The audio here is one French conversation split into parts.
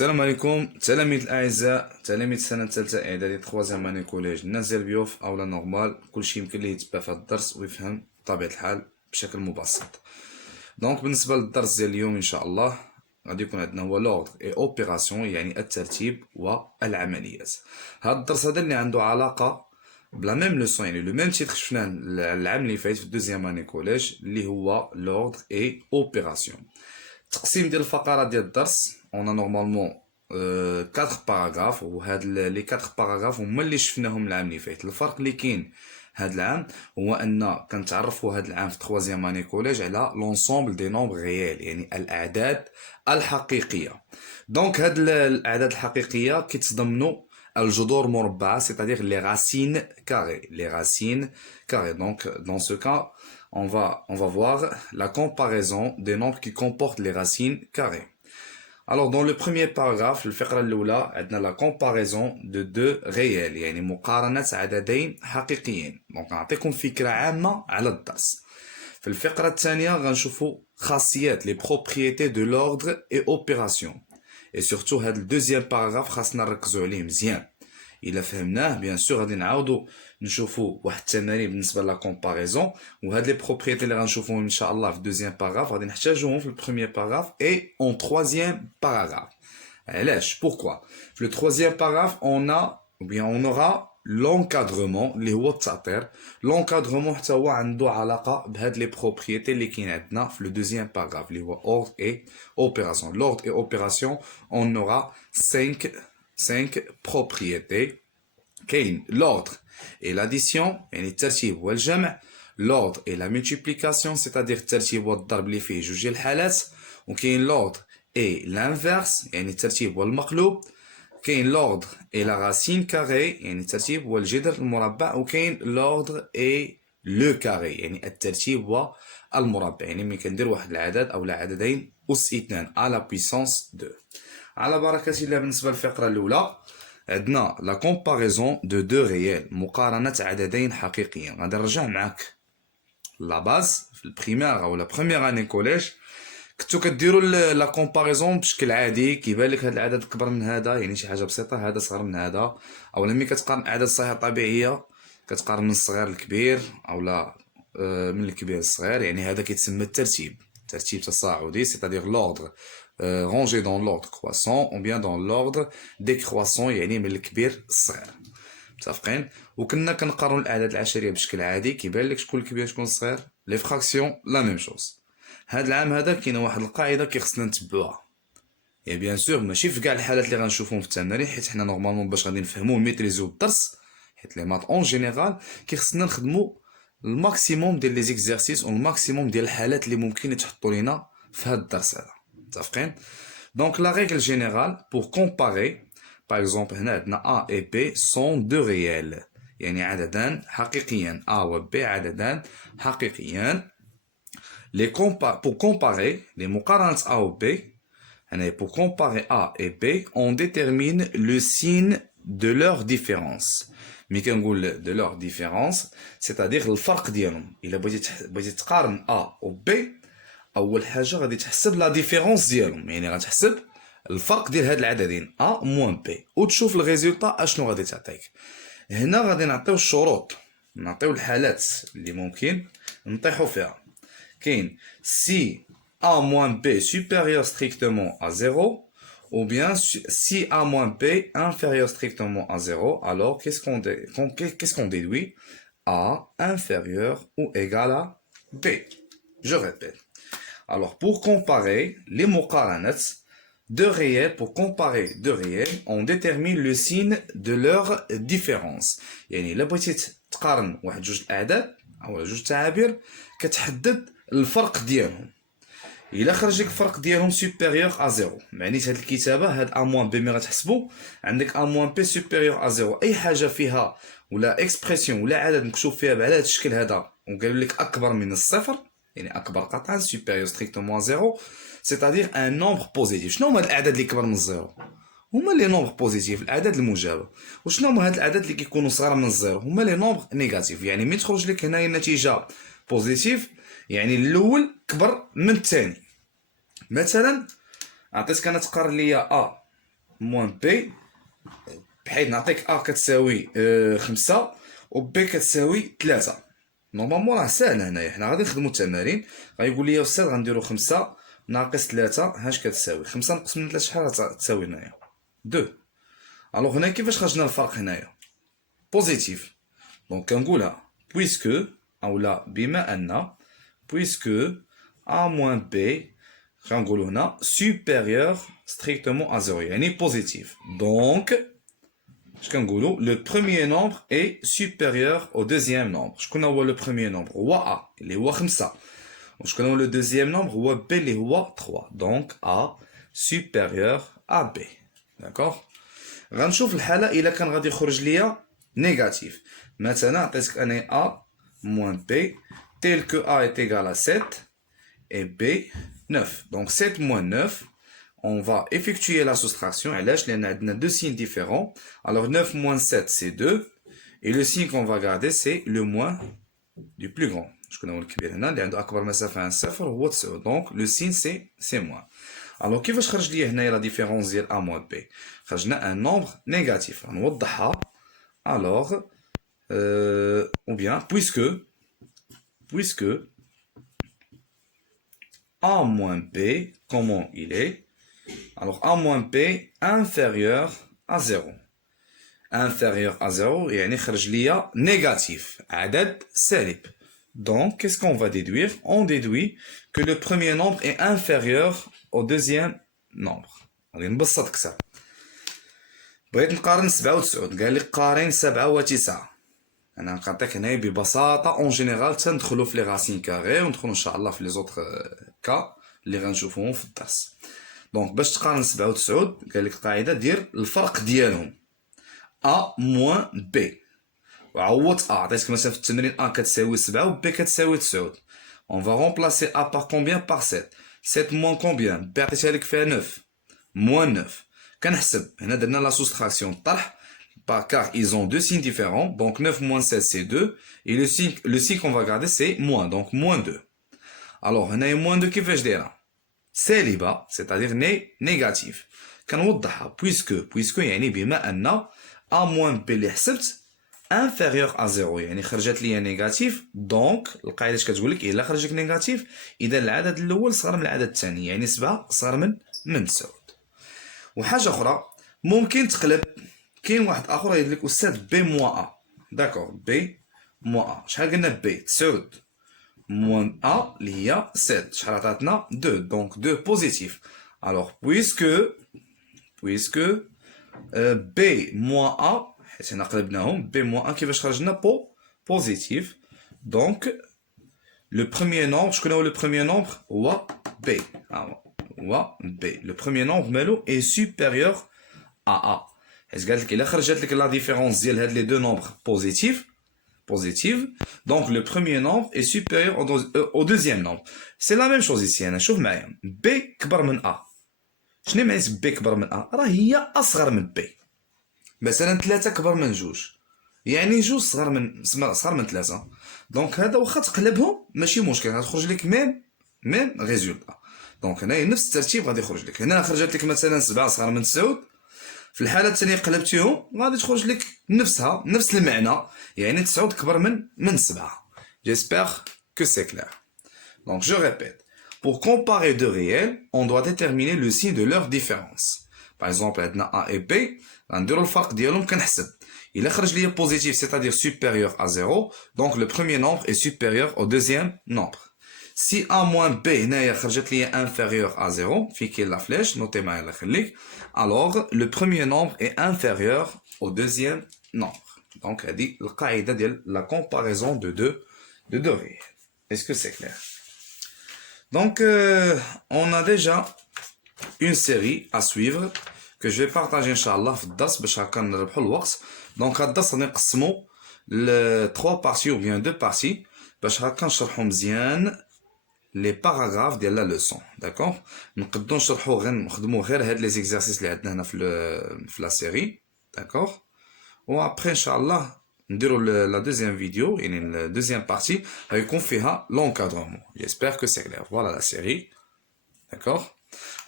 السلام عليكم تلاميذ الاعزاء، تلاميذ السنه الثالثه اعدادي تخوازيام اني كوليج الناس ديال بيوف اولا نورمال. كلشي يمكن ليه يتبع في هذا الدرس ويفهم بطبيعه الحال بشكل مبسط. دونك بالنسبه للدرس ديال اليوم ان شاء الله غادي يكون عندنا هو لوردر اي اوبيراسيون، يعني الترتيب والعمليات. هذا الدرس هذا اللي عنده علاقه بلا ميم لوسون، يعني لو ميم تيتر شفناه العام اللي فات في دوزيام اني كوليج اللي هو لوردر اي اوبيراسيون. التقسيم ديال الفقرات ديال الدرس اون نورمالمون 4 باراغراف، وهاد لي 4 باراغراف هما اللي شفناهم العام اللي فات. الفرق اللي كاين هاد العام هو ان كنتعرفوا هاد العام في 3 اني كوليج على لونسومبل دي نومبر ريال، يعني الاعداد الحقيقيه. دونك هاد الاعداد الحقيقيه كيتضمنوا الجذور مربعه، c'est-à-dire les racines carrées, les racines carrées. Donc dans ce cas on va voir la comparaison des nombres qui comportent les racines carrées. Alors dans le premier paragraphe الفقرة الأولى عندنا la comparaison de deux réels، يعني مقارنة عددين حقيقيين. دونك نعطيكم فكرة عامة على الدرس. في الفقرة الثانية غنشوفوا خاصيات les propriétés de l'ordre et opération. et surtout هاد الدوزيام باراغراف خاصنا نركزوا عليه مزيان. الا فهمناه بيان سور غادي نعاودوا نشوفوا واحد التمارين بالنسبه لا كومباريزون، وهاد لي بروبريتي اللي غنشوفوهم ان شاء الله في الدوزيام باراغراف غادي نحتاجوهم في البروميير باراغراف اي اون تروازيام باراغراف. علاش بوركوا في لو تروازيام باراغراف اون ا ou bien on aura l'encadrement اللي هو التأطير. l'encadrement حتى هو عنده علاقه بهاد لي بروبريتي اللي كاين عندنا في لو دوزيام باراغراف اللي هو ordre et opération. l'ordre et opération on aura 5 propriétés. كاين l'ordre et l'addition يعني الترتيب والجمع، l'ordre et la multiplication c'est-à-dire الترتيب والضرب اللي فيه جوج ديال الحالات، وكاين l'ordre et l'inverse يعني الترتيب والمقلوب، كاين l'ordre et la racine carrée يعني الترتيب والجذر المربع، وكاين l'ordre et le carré يعني الترتيب والمربع. يعني ملي كندير واحد العدد او عددين أس 2 à la puissance 2. على بركة الله بالنسبة للفقرة الأولى عندنا لا كومباريزون دو دو ريال، مقارنة عددين حقيقيين. غادي نرجع معاك لا باز في البريمير او لا بروميير اني كوليج كنتو كديروا لا كومباريزون بشكل عادي، كيبان لك هذا العدد اكبر من هذا يعني شي حاجه بسيطه، هذا صغر من هذا، او لما كتقارن اعداد صحيحه طبيعيه كتقارن من الصغير للكبير او لا من الكبير للصغير، يعني هذا كيتسمى الترتيب، ترتيب تصاعدي c'est-à-dire l'ordre rangé dans l'ordre croissant ou bien dans l'ordre décroissant يعني من الكبير للصغير. متفقين؟ وكنا كنقارنوا الاعداد العشريه بشكل عادي كيبان لك شكون الكبير شكون الصغير. لي فراكسيون لا ميم شوز. هاد العام هذا كاينه واحد القاعده كيخصنا نتبعوها، يا بيان سور ماشي في كاع الحالات اللي غنشوفهم في التمارين، حيت حنا نورمالمون باش غادي نفهموا ميتريزيو الدرس، حيت لي مات اون جينيرال كيخصنا نخدموا الماكسيموم ديال لي زيكزارسيس والماكسيموم ديال الحالات اللي ممكن يتحطوا لينا في هاد الدرس هذا. متفقين؟ دونك لا ريغل جينيرال بور كومباري باغ اكزومبل هنا عندنا A et B sont deux réels، يعني عددان حقيقيان، A و B عددان حقيقيان. pour comparer les مقارنة A و B هنا pour comparer A et B on détermine le signe de leur différence. ملي كنقول de leur différence c'est-à-dire الفرق ديالهم. الا بغيتي تقارن A و B اول حاجه غادي تحسب لا ديفيرونس ديالهم، يعني غتحسب الفرق ديال هاد العددين A موان B وتشوف الريزولطا اشنو غادي تعطيك. هنا غادي نعطيو الشروط، نعطيو الحالات اللي ممكن نطيحو فيها. كاين si A moins B supérieur strictement à 0 ou bien si A moins B inférieur strictement à 0, alors qu'est-ce qu'on déduit? A inférieur ou égal à B. Je répète. Alors pour comparer les muqaranat de réels, pour comparer deux réels, on détermine le signe de leur différence. يعني إلا بغيتي تقارن واحد جوج الأعداد أو جوج تعابير كتحدد الفرق ديالهم. إلا خرج لك الفرق ديالهم supérieur à 0 معنيت هاد الكتابة هاد A moins B ملي غتحسبو عندك A moins B supérieur à 0، أي حاجة فيها ولا إكسبرسيون ولا عدد مكتوب فيها بهذا الشكل هذا وقالوا لك أكبر من الصفر يعني أكبر قطعا supérieur strictement à 0 c'est-à-dire un nombre positif. شنو هما الأعداد اللي كبر من الزيرو؟ هما لي نومبر بوزيتيف، الأعداد الموجبة. وشنو هما هاد الأعداد اللي كيكونوا صغار من الزيرو؟ هما لي نومبر نيجاتيف. يعني ملي تخرج لك هنايا النتيجة بوزيتيف يعني الأول كبر من الثاني. مثلا عطيتك أنا تقارن ليا A moins B بحيث نعطيك A كتساوي 5 و B كتساوي 3. نورمالمون راه ساهل هنايا، حنا غادي نخدمو التمارين. غيقول لي يا استاذ غنديرو 5 ناقص 3 هاش كتساوي 5 نقص من 3 شحال غتساوي هنايا 2. الوغ هنا كيفاش خرجنا الفرق هنايا بوزيتيف. دونك كنقولها بويسكو اولا بما ان بويسكو A moins B غنقولو هنا supérieur strictement à 0 يعني بوزيتيف. دونك اش كنقولو le premier nombre est supérieur au deuxième nombre. شكون هو le premier nombre؟ هو A اللي هو 5. وشكون هو le deuxième nombre؟ هو B اللي هو 3. دونك A supérieur à B. داكوغ. غنشوف الحالة إلا كان غادي يخرج ليا نيجاتيف. مثلا عطيتك أنا A moins B tel que A est égal à 7 et B 9. Donc 7 moins 9, on va effectuer la soustraction. Et là, je l'ai a deux signes différents. Alors 9 moins 7, c'est 2. Et le signe qu'on va garder, c'est le moins du plus grand. Je connais le كبير هنا اللي عنده أكبر مسافة عن صفر هو 9. Donc le signe c'est moins. Alors كيفاش خرج لي هنايا la différence ديال A moins B؟ خرجنا un nombre négatif. نوضحها. Alors ou bien puisque A moins B, comment il est? Alors A moins B inférieur à 0. Inférieur à 0, يعني خرج ليا négatif. عدد سالب. Donc, qu'est-ce qu'on va déduire? On déduit que le premier nombre est inférieur au deuxième nombre. غادي نبسط كثر. بغيت نقارن 7 و 9. قال لي قارن 7 و 9. انا نعطيك هنايا ببساطه اون جينيرال تندخلوا في لي راسين كاري وندخلوا ان شاء الله في لي زوتر كا اللي غنشوفوهم في الدرس. دونك باش تقارن 7 و 9 قال لك القاعده دير الفرق ديالهم A moins B. وعوض A عطيتك مثلا في التمرين A كتساوي 7 و B كتساوي 9. On va remplacer A par combien? Par 7. 7 moins combien? B عطيتها لك فيها 9 moins 9. كنحسب هنا درنا لا سوستراكسيون الطرح car ils ont deux signes différents. Donc 9 moins 16 c'est 2 et le signe qu'on va garder c'est moins, donc moins 2. Alors on a moins 2 كيفاش دايره سالبه c'est-à-dire négatif. كنوضحها puisque يعني بما ان A moins B اللي حسبت inférieur à 0 يعني خرجت لي نيجاتيف. دونك القاعده اش كتقول لك الا خرج لك نيجاتيف اذا العدد الاول صغر من العدد الثاني يعني 7 صغر من 9. وحاجه اخرى ممكن تقلب. كاين واحد اخر يقول لك استاذ بي موا ا. داكور بي موا ا شحال قلنا بي 9 موان ا اللي هي 7 شحال عطاتنا 2. دونك 2 بوزيتيف. الوغ بويسكو بي موا ا حيت هنا قلبناهم بي موا ا كيفاش خرجنا بوزيتيف. دونك لو بروميير نومبر شكون هو لو بروميير نومبر هو بي. هو بي لو بروميير نومبر مالو اي سوبيريور ا ا. حيت قالت لك الا خرجت لك لا ديفيرونس ديال هاد لي دو نومبر بوزيتيف donc le premier nombre est supérieur au deuxième nombre. C'est la même chose ici. انا شوف معايا b كبر من a. شنو معنات b كبر من a؟ راه هي اصغر من b. مثلا 3 كبر من 2 يعني 2 صغر من 3. دونك هذا واخا تقلبهم ماشي مشكل غتخرج لك ميم ريزولتا. دونك هنايا نفس الترتيب غادي يخرج لك. هنا خرجت لك مثلا 7 صغر من 9. في الحالة الثانية قلبتيهم غادي تخرج لك نفس المعنى يعني 9 كبر من 7. J'espère que c'est clair. Donc je répète. Pour comparer deux réels, on doit déterminer le signe de leur différence. Par exemple, عندنا A et B غنديرو الفرق ديالهم كنحسب. إلا خرج ليا positif c'est-à-dire supérieur à 0, donc le premier nombre est supérieur au deuxième nombre. Si A moins B هنايا خرجت ليا inférieur à 0 في كاين لا فلاش نوتي معايا الله يخليك. Alors le premier nombre est inférieur au deuxième nombre. Donc هذه القاعدة ديال la comparaison de deux réels. Est-ce que c'est clair? Donc on a déjà une série à suivre que je vais partager inchallah في الدرس باش هكا نربحوا الوقت. Donc هاد الدرس غادي نقسمو ل 3 parties ou bien 2 parties باش هكا نشرحو مزيان les paragraphes ديال لا لوسون. داكوغ نقدروا نشرحوا نخدموا غير هاد لي زيكزارسيس اللي عندنا هنا في لا سيري. داكوغ و ابري ان شاء الله نديروا لا دوزيام فيديو يعني الدوزيام بارتي غيكون فيها l'encadrement. J'espère que c'est clair. Voilà la série. D'accord.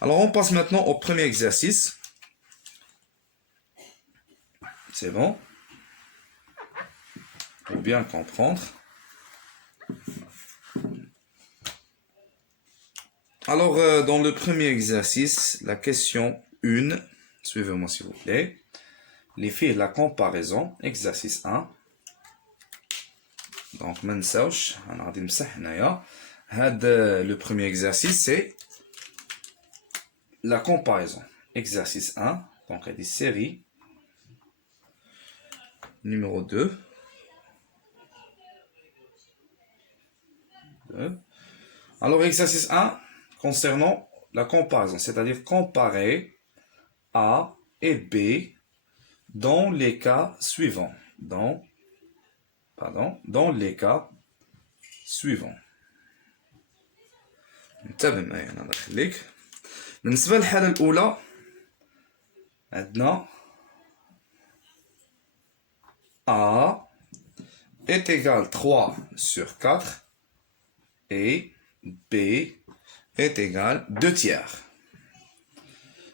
Alors on passe maintenant au premier exercice. C'est bon? Pour bien comprendre. Alors, dans le premier exercice, la question 1, suivez-moi s'il vous plaît. Les filles, la comparaison, exercice 1. Donc, ما نساوش انا غادي نمسح هنايا. Le premier exercice, c'est la comparaison. Exercice 1, donc elle dit série. Numéro 2. Alors, exercice 1, concernant la comparaison, c'est-à-dire comparer A et B dans les cas suivants. Dans les cas suivants. انتبه معايا انا نخليك. بالنسبة للحالة الأولى عندنا A est égal 3 sur 4 et B est égal 2 tiers.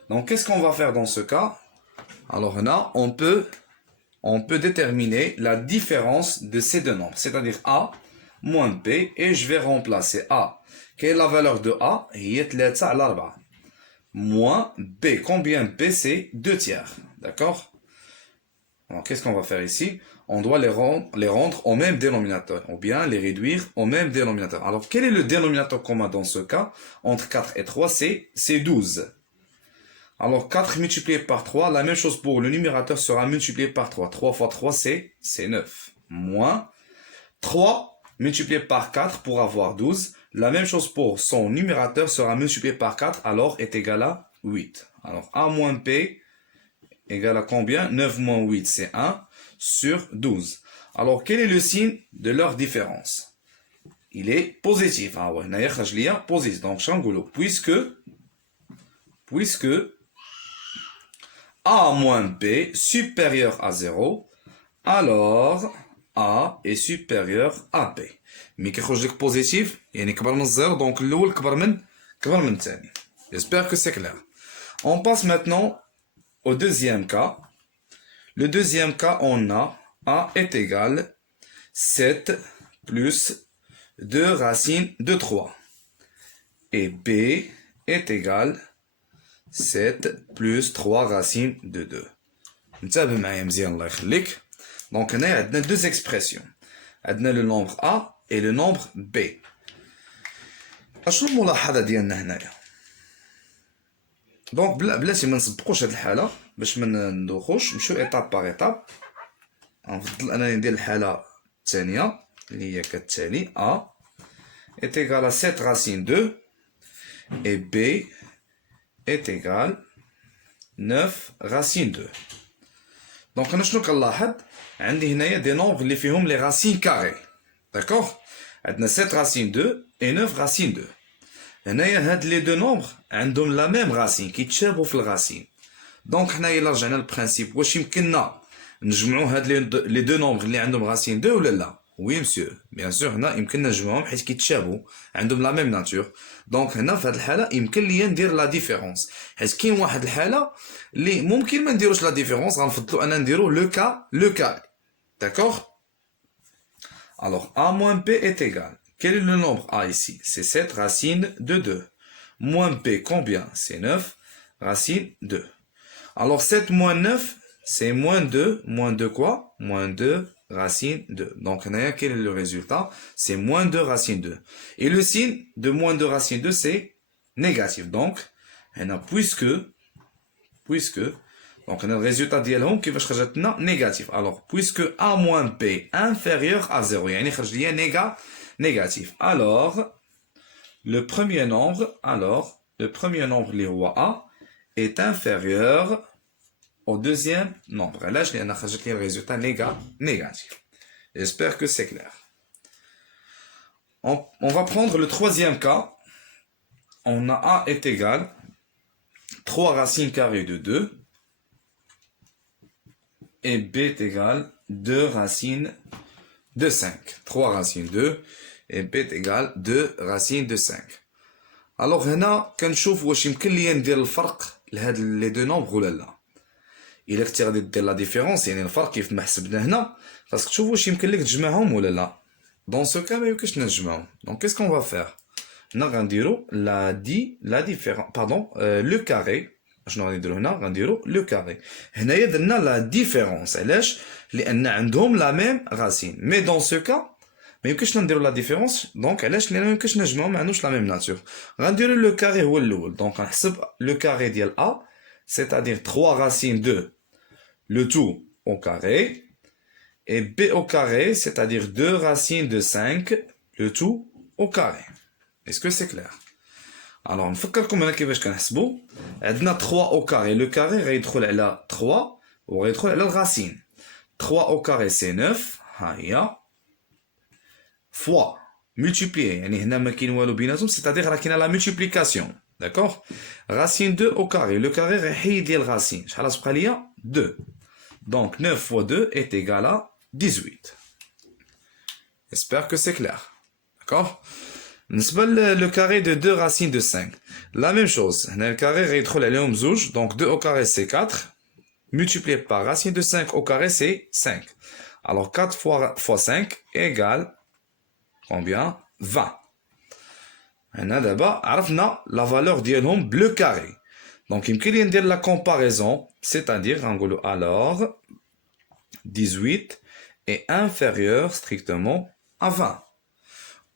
Donc qu'est-ce qu'on va faire dans ce cas? Alors là, on peut déterminer la différence de ces deux nombres, c'est-à-dire A moins B, et je vais remplacer A. Quelle est la valeur de A? هي 3 على 4. Moins B. Combien B? C'est 2 tiers. D'accord? Alors, qu'est-ce qu'on va faire ici? On doit les rendre au même dénominateur, ou bien les réduire au même dénominateur. Alors, quel est le dénominateur commun dans ce cas? Entre 4 et 3, c'est 12. Alors, 4 multiplié par 3, la même chose pour le numérateur sera multiplié par 3. 3 fois 3, c'est 9. Moins 3 multiplié par 4 pour avoir 12. La même chose pour son numérateur sera multiplié par 4, alors est égal à 8. Alors, A moins P égale à combien? 9 moins 8, c'est 1 sur 12. Alors, quel est le signe de leur différence? Il est positif. Ah ouais, positif. Donc, puisque A moins B supérieur à 0, alors A est supérieur à B. Mais qui est positif, يعني كبر من 0, donc l'eau كبر من الثاني. J'espère que c'est clair. On passe maintenant au deuxième cas. Le deuxième cas, on a A est égal 7 plus 2 racines de 3. Et B est égal 7 plus 3 racines de 2. انتبه معايا مزيان الله يخليك. Donc هنا عندنا deux expressions. عندنا le nombre A et le nombre B. اشنو الملاحظة ديالنا هنايا؟ دونك بلاتي ما نسبقوش هاد الحالة باش ما ندوخوش، نمشيو ايطاب باغ ايطاب. نفضل انني ندير الحالة الثانية اللي هي كالتالي: A est égal à 7 racine 2 et B est égal 9 racine 2. دونك انا شنو كنلاحظ؟ عندي هنايا دي نومبر اللي فيهم لي راسين كاري. داكوغ؟ عندنا 7 racine 2 et 9 racine 2. هنايا هاد لي دو نومبر عندهم لا ميم راسين، كيتشابهوا في الراسين. دونك حنايا الا رجعنا للبرانسيب، واش يمكننا نجمعوا هاد لي دو نومبر اللي عندهم راسين 2 ولا لا؟ وي مسيو، بيان سور هنا يمكننا نجمعهم حيت كيتشابهوا، عندهم لا ميم ناتور. دونك هنا في هاد الحاله يمكن ليا ندير لا ديفيرونس، حيت كاين واحد الحاله اللي ممكن ما نديروش لا ديفيرونس، غنفضلوا ان نديرو لو كاري. داكوغ؟ Alors A moins B est égal. Quel est le nombre A ici? C'est 7 racine de 2. Moins B combien? C'est 9 racine 2. Alors 7 moins 9, c'est moins 2. Moins 2 quoi? Moins 2 racine 2. Donc quel est le résultat? C'est moins 2 racine 2. Et le signe de moins 2 racine 2, c'est négatif. Donc, puisque donc le résultat ديالهم كيفاش خرجت لنا négatif. Alors puisque A moins B inférieur à 0, يعني خرج ليا négatif. Alors le premier nombre اللي هو A est inférieur au deuxième nombre. علاش؟ لأن خرجت لي الريزولتا négatif. J'espère que c'est clair. On va prendre le troisième cas. On a A est égal 3 racines carrées de 2 et B est égal 2 racines de 5. 3 racines 2 et B est égal 2 racines de 5. Alors هنا كنشوف واش يمكن ليا ندير الفرق لهاد لي دو نومبر ولا لا. إلا كنتي غادي دير لا ديفيرونس يعني الفرق كيف ما حسبنا هنا خاصك تشوف واش يمكن لك تجمعهم ولا لا. دون سو كا ما يمكنش نجمعهم. دونك كيس كون فا فير؟ هنا غنديرو لا ديفيرون باردون لو كاري. شنو غادي نديرو هنا؟ غنديرو لو كاري. هنايا درنا لا ديفيرونس. علاش؟ لان عندهم لا ميم راسين. مي دون سو كا ما يمكنش نديرو لا ديفيرونس. دونك علاش؟ لان ما يمكنش نجمعهم، ما عندوش لا ميم ناتور. غنديرو لو كاري هو الاول. دونك غنحسب لو كاري ديال ا c'est-à-dire 3 racines de le tout au carré, et b au carré, c'est-à-dire 2 racines de 5, le tout au carré. Est-ce que c'est clair? Alors, نفكركم هنا كيفاش كنحسبوا. عندنا 3 au carré. Le carré غيدخل على 3 وغيدخل على الرacine. 3 au carré c'est 9. ها هي. Fois multiplier. يعني هنا ما كاين والو بيناتهم, c'est-à-dire راه كاينه la multiplication. D'accord? Racine 2 au carré. Le carré غيحيد لي الرacine. شحال تبقى ليا؟ 2. Donc 9 fois 2 est égal à 18. J'espère que c'est clair. D'accord? Le carré de 2 racines de 5. La même chose. Le carré غيدخل عليهم زوج. Donc 2 au carré c'est 4. Multiplié par racine de 5 au carré c'est 5. Alors 4 fois 5 égale combien? 20. هنا دابا عرفنا la valeur ديالهم bleu carré. Donc يمكن لي ندير la comparaison, c'est-à-dire غنقولوا alors 18 est inférieur strictement à 20.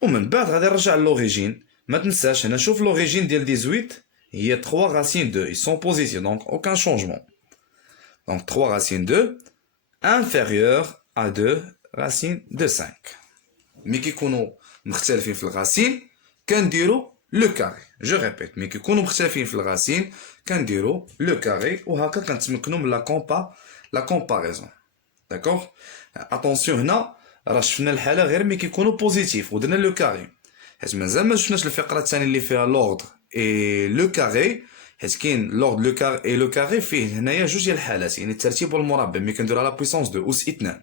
ومن بعد غادي نرجع للوريجين. ما تنساش هنا شوف l'origine ديال 18 هي 3 racines 2. Ils sont positifs donc aucun changement. Donc 3 racines 2 inférieur à 2 racines de 5. مي كيكونوا مختلفين في الرacine كنديرو لو كاري. جو ريبيت, مي كيكونوا مختلفين في الراسين كنديرو لو كاري وهكا كنتمكنوا من لا كومباريزون. داكوغ؟ اتونسيون هنا راه شفنا الحاله غير مي كيكونوا بوزيتيف ودرنا لو كاري, حيت مازال ما شفناش الفقره الثانيه اللي فيها لوردر اي لو كاري, حيت كاين لوردر لو كاري اي لو كاري فيه هنايا جوج ديال الحالات, يعني الترتيب والمربع مي كنديرو على بويسونس 2 اس 2.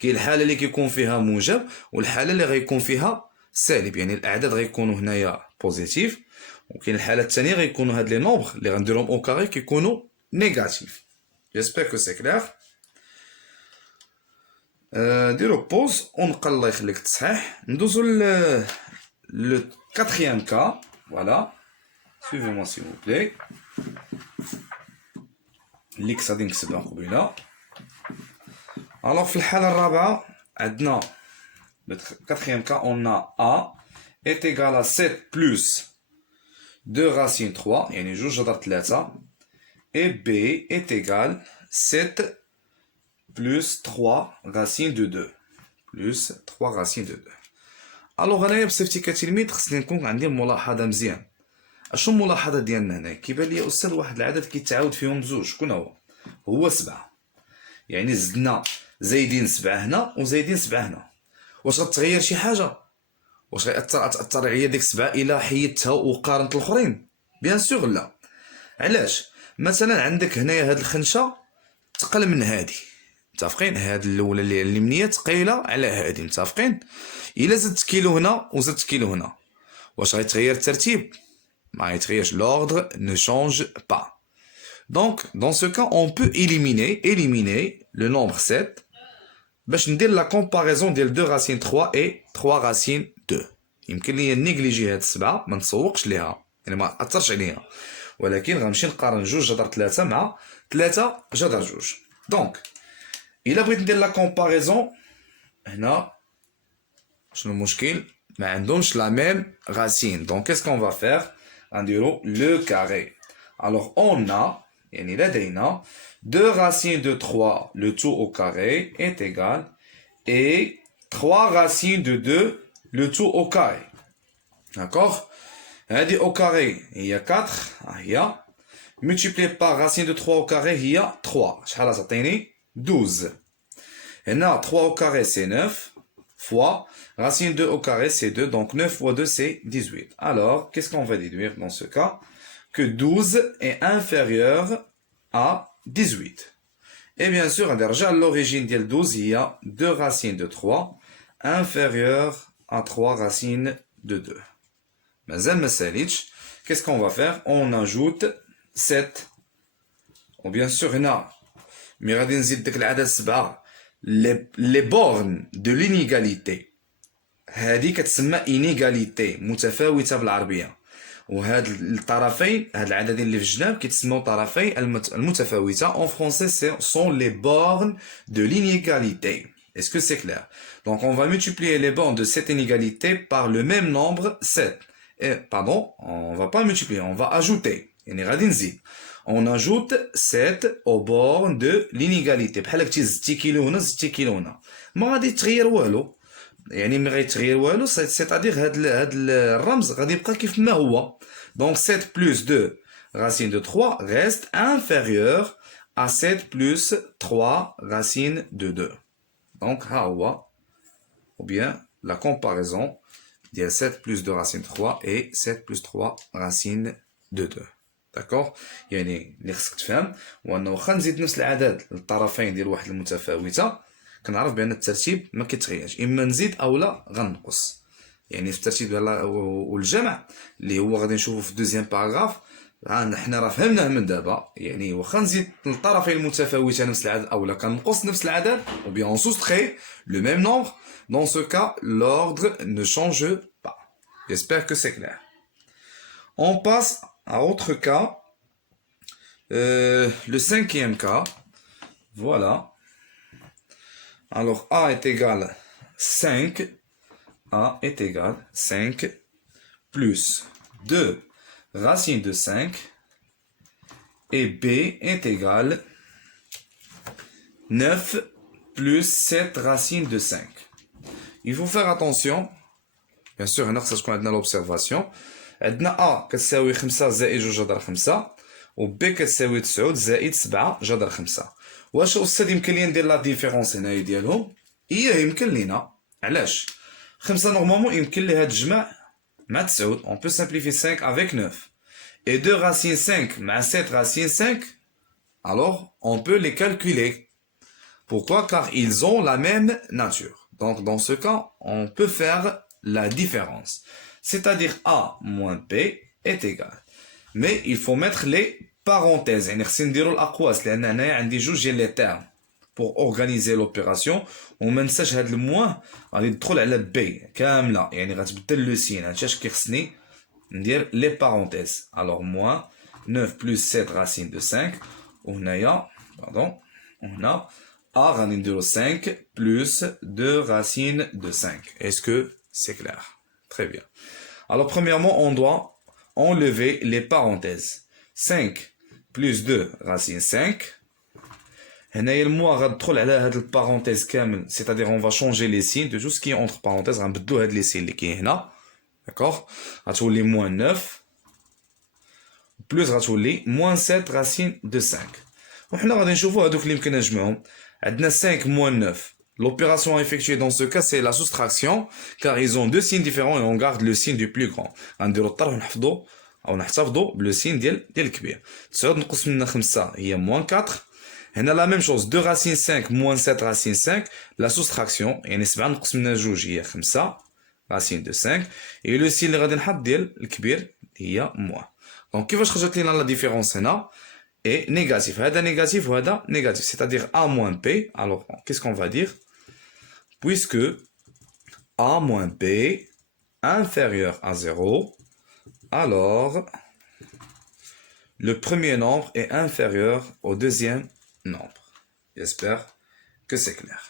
كاين الحاله اللي كيكون فيها موجب والحاله اللي غيكون فيها سالب, يعني الاعداد غيكونوا هنايا بوزيتيف, وكاين الحاله الثانيه غيكونوا هاد لي نومبر اللي غنديرهم او كاري كيكونوا نيجاتيف. جيسبر كو سي كلير. ديرو بوز ونقل الله يخليك تصحيح. ندوزو لو كاتريام كا. فوالا سويفي موا سي فو بلاي. ليكس غادي نكتبها قبيله. الوغ في الحاله الرابعه عندنا le quatrième cas, on a A est égal à 7 plus 2 racines 3, يعني جوج جذر 3, et B est égal 7 plus 3 racines de 2. Plus 3 racines de 2. Alors هنايا بصفتي كتلميذ خصني نكون عندي ملاحظة مزيان. اشنو الملاحظة ديالنا هنا؟ كيبان لي أستاذ واحد العدد كيتعاود فيهم بزوج. شكون هو؟ هو 7. يعني زدنا زايدين 7 هنا وزايدين 7 هنا. واش غتغير شي حاجه؟ واش غتاثر عليا ديك 7 الا حيدتها وقارنت الاخرين؟ بيان سور لا. علاش؟ مثلا عندك هنايا هاد الخنشه تقل من هادي، متفقين؟ هاد الاولى اللي اليمنيه ثقيله على هادي، متفقين؟ الا زدت كيلو هنا وزدت كيلو هنا واش غيتغير الترتيب؟ ما غيتغيرش. l'ordre ne change pas. Donc dans ce cas on peut éliminer le nombre 7 باش ندير لا كومباريزون ديال 2 راسين 3 اي 3 راسين 2. يمكن لي نيجليجي هاد السبعه ما نتسوقش ليها، يعني ما اثرش عليها، ولكن غنمشي نقارن 2 جذر 3 مع 3 جذر 2. دونك الا بغيت ندير لا كومباريزون هنا شنو المشكل؟ ما عندهمش لا ميم راسين. دونك كيس كون فا فير؟ غنديرو لو كاري. الوغ اون يعني لدينا 2 racines de 3, le tout au carré est égal, et 3 racines de 2, le tout au carré. D'accord? هذه au carré هي 4, هي multiplié par racine de 3 au carré هي 3. شحال تعطيني؟ 12. هنا 3 au carré c'est 9 fois racine 2 au carré c'est 2, donc 9 fois 2 c'est 18. Alors, qu'est-ce qu'on va déduire dans ce cas? Que 12 est inférieur à 18. Et bien sûr, l'origine de 12, il y a 2 racines de 3 inférieure à 3 racines de 2. Qu'est-ce qu'on va faire? On ajoute 7. Ou bien sûr, مي غادي نزيد داك العدد 7 لي بورن دو لينيغاليتي هذه كتسمى انيغاليتي متفاوته بالعربيه. وهاد الطرفين هاد العددين اللي في الجناب كيتسموا طرفي المتفاوته. En français ce sont les bornes de l'inégalité. Est-ce que c'est clair? Donc on va multiplier les bornes de cette inégalité par le même nombre 7. Et pardon, on va pas multiplier, on va ajouter. يعني غادي نزيد. On ajoute 7 aux bornes de l'inégalité. بحال كنتي زدتي كيلو هنا زدتي كيلو هنا. ما غادي تغير والو. يعني ما غيتغير والو c'est-à-dire هاد الرمز غادي يبقى كيف ما هو. Donc 7 plus 2 racine de 3 reste inférieur à 7 plus 3 racine de 2. Donc ها هو ou bien la comparaison ديال 7 plus 2 racine 3 et 7 plus 3 racine de 2. داكوغ يعني اللي خصك تفهم هو انه واخا نزيد نفس العدد للطرفين ديال واحد المتفاوته كنعرف بان الترتيب ما كيتغيرش، اما نزيد او لا غنقص. يعني في الترتيب ديال والجمع اللي هو غادي نشوفو في دوزيام باراغراف حنا راه فهمناه من دابا. يعني واخا نزيد الطرفين المتفاوتين نفس العدد او لا كنقص نفس العدد ou bien on soustrait le même nombre, dans ce cas l'ordre ne change pas. J'espère que c'est clair. On passe à autre cas, le cinquième cas. Voilà. Alors A est égal 5. A est égal 5 plus 2 racine de 5 et B est égal 9 plus 7 racine de 5. Il faut faire attention. Bien sûr, هنا خصها تكون عندنا l'observation. عندنا A كتساوي 5 زائد 2 جذر 5 و B كتساوي 9 زائد 7 جذر 5. واش أستاذ يمكن لي ندير لا ديفيرونس هنايا ديالهم؟ إيه يمكن لينا. علاش؟ 5 نورمالمون يمكن ليها تجمع مع 9. On peut simplifier 5 avec 9. Et 2 racine 5 مع 7 racine 5, alors on peut les calculer. Pourquoi? Car ils ont la même nature. Donc dans ce cas, on peut faire la différence. C'est-à-dire A moins B est égal. Mais il faut mettre les parenthèses. يعني خصني نديرو الأقواس لأن هنايا عندي جوج ديال لي تيرم. Pour organiser l'opération وما ننساش هاد الموان غادي تدخل على بي كامله، يعني غتبدل لو سين. هادشي اش كيخصني ندير لي بارونتيز. الوغ موان 9 بلس 7 راسين دو 5 وهنايا باردون وهنا A غادي نديرو 5 بلس 2 racine de 5. Est-ce que c'est clair? Très bien. Alors premièrement on doit enlever les parenthèses. 5 plus 2 racine 5. هنايا الموا غتدخل على هاد البارونتيز كامل، c'est-à-dire on va changer les signes de tout ce qui est entre parenthèses. غنبدلو هاد لي سين اللي كاين هنا. داكوغ غتولي موان 9 بلس غتولي موان 7 راسين دو 5. وحنا غادي نشوفو هادوك اللي يمكن نجمعهم. عندنا 5 moins 9. L'opération effectuée dans ce cas, c'est la soustraction, car ils ont deux signes différents et on garde le signe du plus grand. غنديرو الطرف نحفظو أو نحتفظو بلو سين ديال الكبير. 9 نقص منها 5 هي moins 4. هنا la même chose. 2 racine 5 moins 7 racine 5. La soustraction, يعني 7 نقص منها 2 هي 5 racine de 5. Et le signe اللي غادي نحط ديال الكبير هي moins. Donc كيفاش خرجت لينا la différence هنا؟ Et négatif. هذا négatif وهذا négatif. C'est-à-dire A moins B. Alors, qu'est-ce qu'on va dire? Puisque A moins B inférieur à 0, alors le premier nombre est inférieur au deuxième nombre. J'espère que c'est clair.